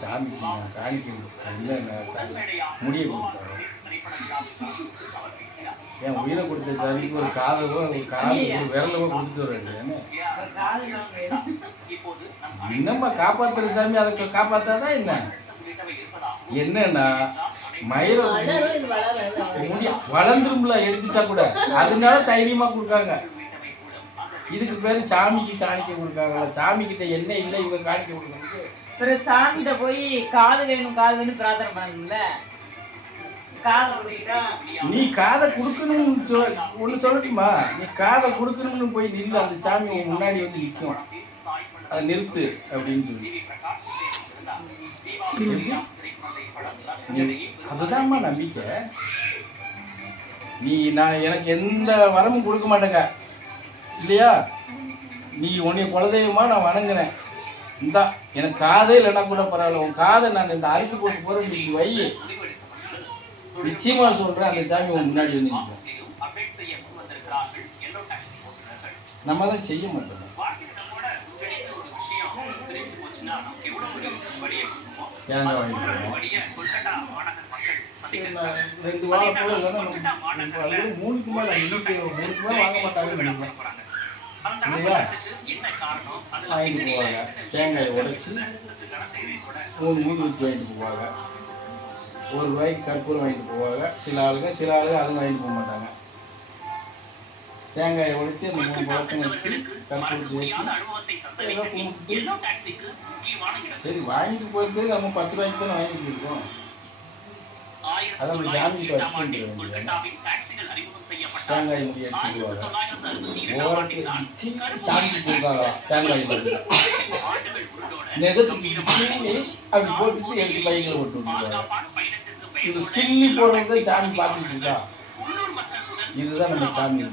சாமி நான் காணிக்க இல்லை முடிய என் உயிரை கொடுத்த சாமிக்கு ஒரு காதவோ ஒரு காது ஒரு விரலவோ கொடுத்துட்டு என்ன என்னம்மா காப்பாத்துற சாமி அதை காப்பாத்தாதான் என்ன என்னன்னா மயிரை வளரும் இது வளராது. முடி வளர்ந்துரும்ல எடுத்துட்டா கூட. அதனால தைரியமா கொடுக்காங்க. இதுக்கு பேரு சாமிக்கு காணிக்க கொடுக்காங்களா சாமி கிட்ட என்ன இல்லை இவங்க காணிக்க கொடுக்கறது பிறகு சாமிகிட்ட போய் காது வேணும் காது வேணும் பிரார்த்தனை பண்ணணும்ல நீ காதை கொடுக்கணும்னு சொல் ஒன்று சொல்லட்டுமா? நீ காதை கொடுக்கணும்னு போய் நில்லு அந்த சாமி உன் முன்னாடி வந்து நிற்கும் அதை நிறுத்து அப்படின்னு சொல்லி. அதுதான்மா நம்பிக்கை. நீ நான் எனக்கு எந்த வரமும் கொடுக்க மாட்டேங்க. இல்லையா? நீ உன்னை குலதெய்வமாக நான் வணங்கினேன். இந்தா எனக்கு காதே இல்லைன்னா கூட பரவாயில்ல. உன் காதை நான் இந்த அரிசி போட்டு போகிறேன் நீ வை. நிச்சயமாக சொல்கிறேன் அந்த சாமி உன் முன்னாடி வந்து நம்ம தான் செய்ய மாட்டோம். ரெண்டு வாரம் போல இல்லைன்னா மூணுக்குமா அது மூணுக்கு மேலே மூணுக்கு மேலே வாங்க மாட்டாங்க. நினைக்கிறேன் இல்லையா? வாங்கிட்டு போவாங்க. தேங்காயை உடைச்சி மூணு மூணு ஊற்றி வாங்கிட்டு போவாங்க. ஒரு ரூபாய்க்கு கற்பூரம் வாங்கிட்டு போவாங்க. சில ஆளுங்க சில ஆளுங்க அதுவும் வாங்கிட்டு போக மாட்டாங்க. தேங்காயை உடைச்சி அந்த மூணு பழக்கம் வச்சு கற்பூரத்தை ஏதோ சரி வாங்கிட்டு போயிருந்தது நம்ம பத்து ரூபாய்க்கு தானே வாங்கிட்டு இருக்கோம். சாமி.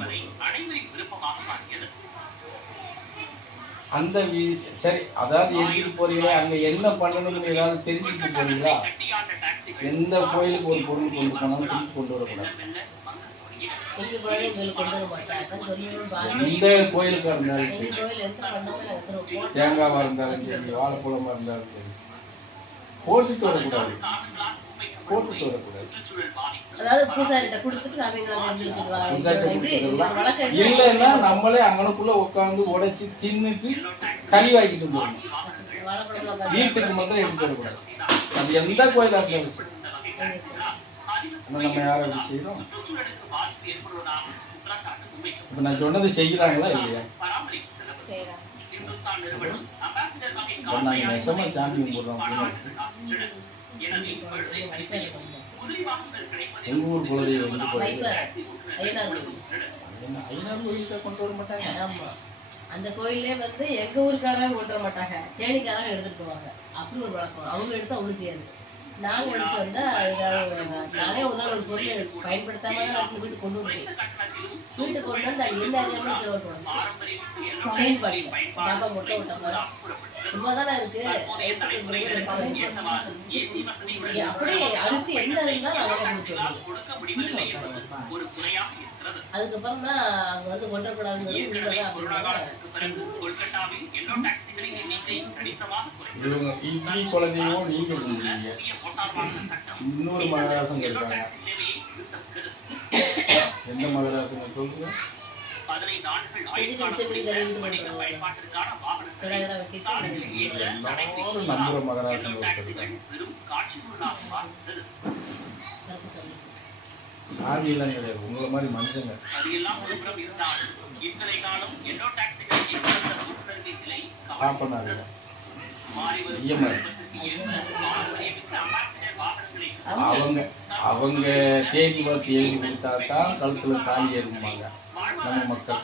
அந்த சரி அதாவது எழுதிட்டு போறீங்களா? அங்க என்ன பண்ணணும்னு ஏதாவது தெரிஞ்சுட்டு போறீங்களா? எந்த கோயிலுக்கு ஒரு பொருள் கொண்டு போனாலும் திருப்பி கொண்டு வரக்கூடாது. எந்த கோயிலுக்கா இருந்தாலும் சரி. எங்க கோயில் எந்த பண்ணாம நாங்க திரும்ப தேங்காவா இருந்தாலும் சரி வாழைப்பழமா இருந்தாலும் சரி. போட்டுட்டு வரக்கூடாது. போட்டுட்டு இல்லைன்னா நம்மளே அங்கனுக்குள்ள உட்காந்து உடைச்சு தின்னுட்டு கறி வாங்கிட்டு போகணும் வீட்டுக்கு மாத்திரம் எடுத்துட்டு வரக்கூடாது. அது எந்த கோயிலா இருந்தாலும் நம்ம யாரை அப்படி செய்யறோம் இப்ப நான் சொன்னது செய்கிறாங்களா இல்லையா? செய்யறாங்க இப்ப நாங்க நெசமா சாமி கும்பிடுறோம் அப்படின்னு எங்க ஊர் குலதெய்வம் வந்து ஐநூறு கோயிலுக்கா கொண்டு வர மாட்டாங்க. அந்த கோயிலே வந்து எங்க ஊருக்காரங்க கொண்டு வர மாட்டாங்க. தேனிக்காரங்க எடுத்துட்டு போவாங்க. அப்படி ஒரு வழக்கம். அவங்க எடுத்தா ஒண்ணும் செய்யாது. நாங்கள் எடுத்து வந்தா ஏதாவது நானே ஒரு நாள் ஒரு பொருளை பயன்படுத்தாம தான் வீட்டுக்கு கொண்டு வந்து வீட்டுக்கு கொண்டு வந்து அது என்ன அறியாம கீழே போட்டு க்ளீன் பண்ணி. டாப்பா சும்மா தானே இருக்கு சமையல் அப்படியே அரிசி என்ன இருந்தாலும் அதை அதுக்கப்புறம் தான் அங்க வந்து கொண்டக்கூடாதுன்னு உள்ளதான் இவங்க இட்லி நீங்க இன்னொரு மகராசங்க இருக்காங்க எந்த மகராசங்க சொல்லுங்க? நம்புற இருக்காங்க சாதி எல்லாம் கிடையாது உங்களை மாதிரி மனுஷங்க. அவங்க. அவங்க தேதி பார்த்து எழுதி கொடுத்தா தான் கழுத்துல தாலி ஏறுமாங்க நம்ம மக்கள்.